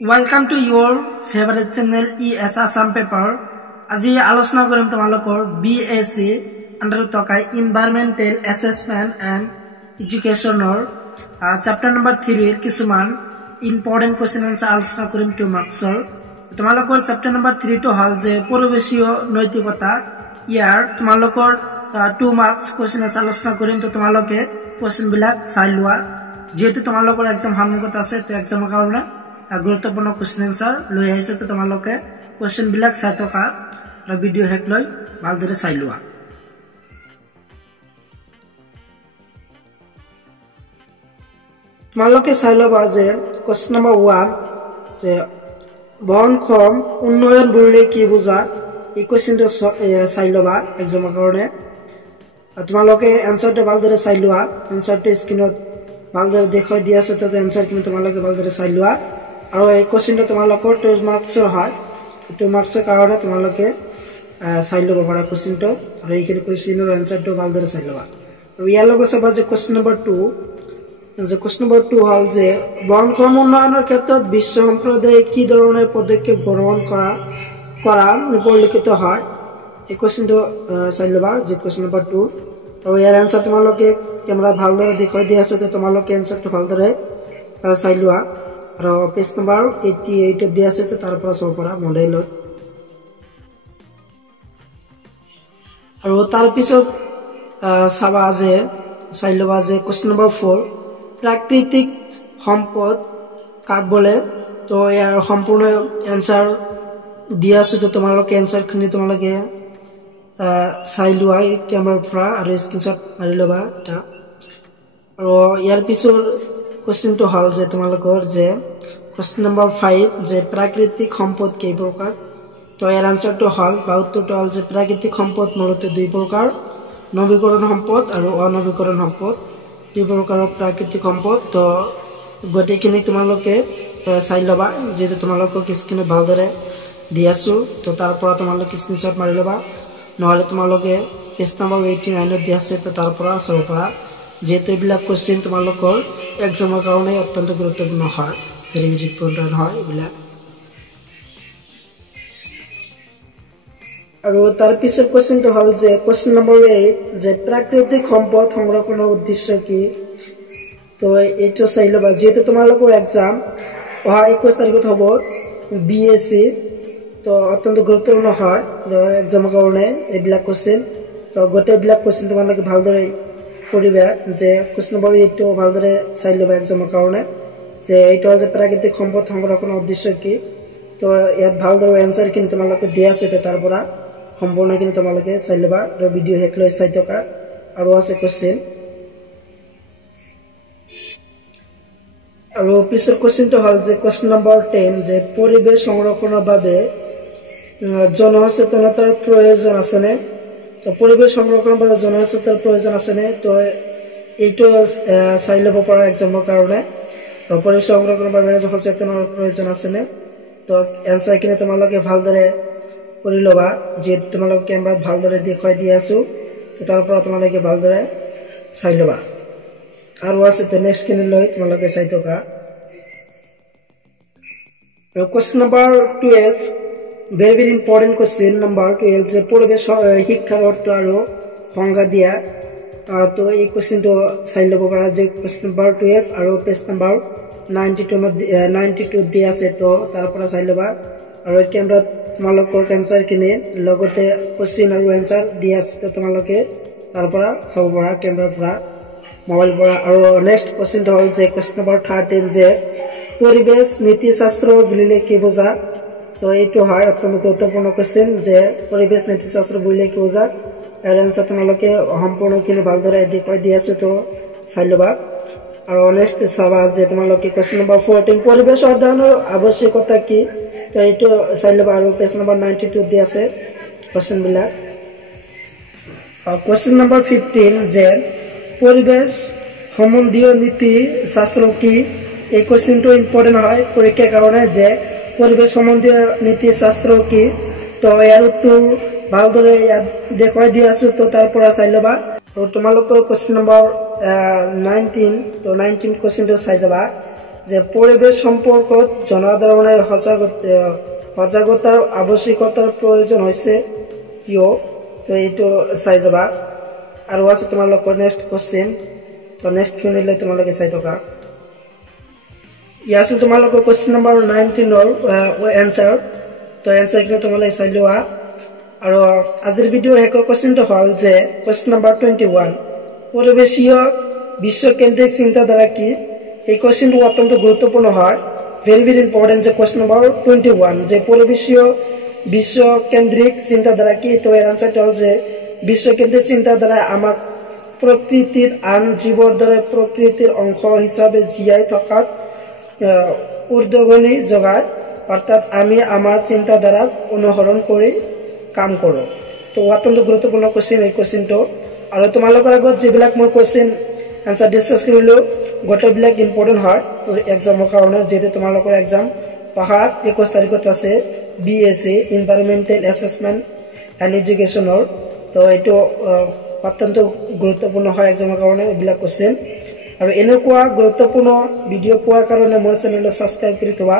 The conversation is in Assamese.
Welcome to your favorite channel ES Assam paper. আজি আলোচনা কৰিম তোমালোকৰ BSc under টকাই Environmental Assessment and Educationৰ chapter number 3 এৰ কিছুমান important question answer আলোচনা কৰিম 2 marksৰ তোমালোকৰ chapter number 3 টো হল যে পৰিবেশীয় নৈতিকতা ইয়াৰ তোমালোকৰ 2 marks question answer আলোচনা কৰিম তো তোমালোকে question বিলাক চাই লোৱা যেহেতু তোমালোকৰ exam সন্মুখত আছে তো examৰ কাৰণে গুৰুত্বপূৰ্ণ question answer লৈ আহিছে তো তোমালোকে question বিলাক চাই থকা আৰু ভিডিও হেক লৈ ভালদৰে চাই লোৱা তোমালোকে চাই লবা যে question number 1 যে বহনক্ষম উন্নয়ন বুলিলে কি বুজা এই কোৱেশ্চনটো চাই লবা এক্সামৰ কাৰণে তোমালোকে আনসাৰটো ভালদৰে চাই লোৱা আনসাৰটো স্ক্ৰিনত ভালদৰে দেখাই দিয়া আছে তো আনসাৰ কিন্তু তোমালোকে ভালদৰে চাই লোৱা আৰু এই কোৱেশ্চনটো তোমালোকৰ 2 মাৰ্কছৰ হয় 2 মাৰ্কছৰ কাৰণে তোমালোকে চাই লব পাৰা কোৱেশ্চনটো আৰু এই কোৱেশ্চনৰ আনসাৰটো ভালদৰে চাই লবা আৰু ইয়াৰ লগত চাবা যে কোৱেশ্চন নম্বৰ 2 যে কোৱেশ্চন নম্বৰ 2 হল যে বহনক্ষম উন্নয়নৰ ক্ষেত্ৰত বিশ্ব সম্প্ৰদায়ে কি ধৰণৰ পদক্ষেপ গ্ৰহণ কৰা পৰিলক্ষিত হয় এই কোৱেশ্চনটো চাই লবা যে কোৱেশ্চন নম্বৰ 2 আৰু ইয়াৰ আনসাৰ তোমালোকে কেমেৰা ভালদৰে দেখাই দিয়া আছে তো তোমালোকে আনসাৰটো ভালদৰে চাই লোৱা আৰু পেজ নম্বৰ 88 দিয়া আছে তো তাৰ পৰা চাব পৰা মডেলত আৰু তাৰ পিছত চাবা যে চাই লবা যে কোৱেশ্চন নম্বৰ 4 প্ৰাকৃতিক সম্পদ কাক বলে তো ইয়াৰ সম্পূৰ্ণ আনসাৰ দিয়া আছে তো তোমালোকে আনসাৰখিনি তোমালোকে চাই লোৱা কেমেৰাৰ পৰা আৰু স্ক্ৰিনশ্বট মাৰি লবা এটা আৰু ইয়াৰ পিছৰ কোৱেশ্চনটো হল যে তোমালোকৰ যে কোৱেশ্চন নম্বৰ 5 যে প্ৰাকৃতিক সম্পদ কেই প্ৰকাৰ তো ইয়াৰ আনসাৰটো হল বা উত্তৰটো হল যে প্ৰাকৃতিক সম্পদ মূলতঃ দুই প্ৰকাৰ নৱীকৰণ সম্পদ আৰু অনৱীকৰণ সম্পদ দুই প্ৰকাৰৰ প্ৰাকৃতিক সম্পদ তো গতিকেনি তোমালোকে চাই লবা যে তোমালোকক স্ক্ৰিনত ভালদৰে দি আছো তো তাৰ পৰা তোমালোকে স্ক্ৰিনশ্বট মাৰি লবা নহলে তোমালোকে পেজ নম্বৰ 89 দি আছে তো তাৰ পৰা চাব পৰা যেহেতু এইবিলাক কোৱেশ্চন তোমালোকৰ এক্সামৰ কাৰণে অত্যন্ত গুৰুত্বপূৰ্ণ হয় ভেৰি ইম্পৰ্টেন্ট হয় এইবিলাক আৰু তাৰ পিছৰ কোৱেশ্চনটো হল যে কোৱেশ্চন নম্বৰ 8 যে প্ৰাকৃতিক সম্পদ সংৰক্ষণৰ উদ্দেশ্য কি তো এইটো চাই লবা যেহেতু তোমালোকৰ এক্সাম অহা 21 তাৰিখত হ'ব BSc তো অত্যন্ত গুৰুত্বপূৰ্ণ হয় এক্সামৰ কাৰণে এইবিলাক কোৱেশ্চন তো গোটেইবিলাক কোৱেশ্চন তোমালোকে ভালদৰে কৰিবা যে কোৱেশ্চন নম্বৰ 8 টো ভালদৰে চাই লবা এক্সামৰ কাৰণে যে এইটো যে প্ৰাকৃতিক সম্পদ সংৰক্ষণৰ উদ্দেশ্য কি তো ইয়াত ভালদৰে আনসাৰ কিন্তু তোমালোকে দিয়া আছে তো তাৰ পৰা সম্পূৰ্ণ কিন্তু তোমালোকে চাই লবা আৰু ভিডিও হেক লৈ চাই থকা আৰু আছে কোৱেশ্চন আৰু পিছৰ কোৱেশ্চনটো হল যে কোৱেশ্চন নম্বৰ 10 যে পৰিবেশ সংৰক্ষণৰ বাবে জনসচেতনতাৰ প্ৰয়োজন আছে নে তো পৰিবেশ সংৰক্ষণৰ বাবে জনসচেতনতাৰ প্ৰয়োজন আছে নে তো এইটো চাই লব পৰা এক্সামৰ কাৰণে তো পৰিবেশ সংৰক্ষণৰ বাবে জনসচেতনতাৰ প্ৰয়োজন আছে নে তো আনসাৰ কিনে তোমালোকে ভালদৰে কৰি লবা যে তোমালোকে কেমেৰাত ভালদৰে দেখাই দি আছো তো তাৰ পৰা তোমালোকে ভালদৰে চাই লবা আৰু আছে তো নেক্সট কিনে লৈ তোমালোকে চাই থকা আৰু question number 12 very important question number 12 যে পৰিবেশ শিক্ষাৰ অৰ্থ আৰু সংজ্ঞা দিয়া তো এই কোৱেশ্চনটো চাই লব পৰা যে কোৱেশ্চন নম্বৰ 12 আৰু পেজ নম্বৰ 92 দিয়া আছে তো তাৰ পৰা চাই লবা আৰু কেমেৰাত তোমালোকৰ আনসাৰ কিনে লগতে কোৱেশ্চন আৰু আনসাৰ দিয়া আছে তো তোমালোকে তাৰ পৰা চাব পৰা কেমেৰাৰ পৰা মোবাইল পৰা আৰু নেক্সট কোৱেশ্চনটো হল যে কোৱেশ্চন নম্বৰ 13 যে পৰিবেশ নীতি শাস্ত্ৰ বুলিলে কি বুজা তো এইটো হয় অত্যন্ত গুৰুত্বপূৰ্ণ কোৱেশ্চন যে পৰিবেশ নীতি শাস্ত্ৰ বুলিলে কি বুজা এৰ আনসাৰ তোমালোকে সম্পূৰ্ণ কিনে ভালদৰে দেখাই দি আছো তো চাই লবা আৰু নেক্সট চাবা যে তোমালোকে কোৱেশ্চন নম্বৰ 14 পৰিবেশ অধ্যয়নৰ আৱশ্যকতা কি তো এইটো চাই লবা আৰু পেজ নম্বৰ 92 দি আছে কোৱেশ্চন বিলাক কোৱেশ্চন নম্বৰ 15 যে পৰিবেশ সম্বন্ধীয় নীতি শাস্ত্ৰ কি এই কোৱেশ্চনটো ইম্পৰ্টেন্ট হয় পৰীক্ষাৰ কাৰণে যে পৰিবেশ সম্বন্ধীয় নীতি শাস্ত্ৰ কি তো ইয়াৰ উত্তৰ ভালদৰে দেখাই দি আছো তো তাৰ পৰা চাই লবা আৰু তোমালোকৰ কোৱেশ্চন নম্বৰ 19 তো 19 কোৱেশ্চনটো চাই যাবা যে পৰিৱেশ সম্পৰ্কত জনসাধাৰণৰ সজাগতাৰ আৱশ্যকতাৰ প্ৰয়োজন হৈছে কিয় তো এইটো চাই যাবা আৰু আছে তোমালোকৰ নেক্সট কোশ্চেন তো নেক্সট খিনিলৈ তোমালোকে চাই থকা ইয়াৰ আছিল তোমালোকৰ কোশ্চেন নম্বৰ 19 ৰ এনসাৰ তো এনসাৰ খিনি তোমালোকে চাই লোৱা আৰু আজিৰ ভিডিঅ'ৰ শেষৰ কোশ্চেনটো হ'ল যে কোশ্চেন নম্বৰ 21 পৰিৱেশীয় বিশ্বকেন্দ্ৰিক চিন্তাধাৰা কি এই কোশ্চেনটো অত্যন্ত গুৰুত্বপূৰ্ণ হয় ভেরি ভেরি ইম্পর্টেন্ট যে কোশ্চেন নম্বর 21 যে পরিবেশীয় বিশ্বকেন্দ্রিক চিন্তাধারা কি তো এর আনসারটা হল যে বিশ্বকেন্দ্রিক চিন্তাধারা আমাক প্রকৃতির আন জীবর দ্বারা প্রকৃতির অংশ হিসাবে জীয়াই থাকাত উদ্যোগনি যোগায় অর্থাৎ আমি আমার চিন্তাধারা অনুসরণ করে কাম করো তো অত্যন্ত গুরুত্বপূর্ণ কোশ্চেন এই কোশ্চেনটো আর তোমালোকৰ আগত যেবিলাক মই কোশ্চেন আনসাৰ ডিসকাস কৰিলো গোটেইবিলাক ইম্পৰ্টেণ্ট হয় এক্সামৰ কাৰণে যেহেতু তোমালোকৰ এক্সাম অহা 21 তাৰিখত আছে BSc এনভাইৰনমেন্টাল এছেছমেন্ট এণ্ড এডুকেশ্যনৰ তো এইটো অত্যন্ত গুৰুত্বপূৰ্ণ হয় এক্সামৰ কাৰণে এইবিলাক কোশ্চেন আৰু এনেকুৱা গুৰুত্বপূৰ্ণ ভিডিঅ' পোৱাৰ কাৰণে মোৰ চেনেলটো সাবস্ক্ৰাইব কৰি থোৱা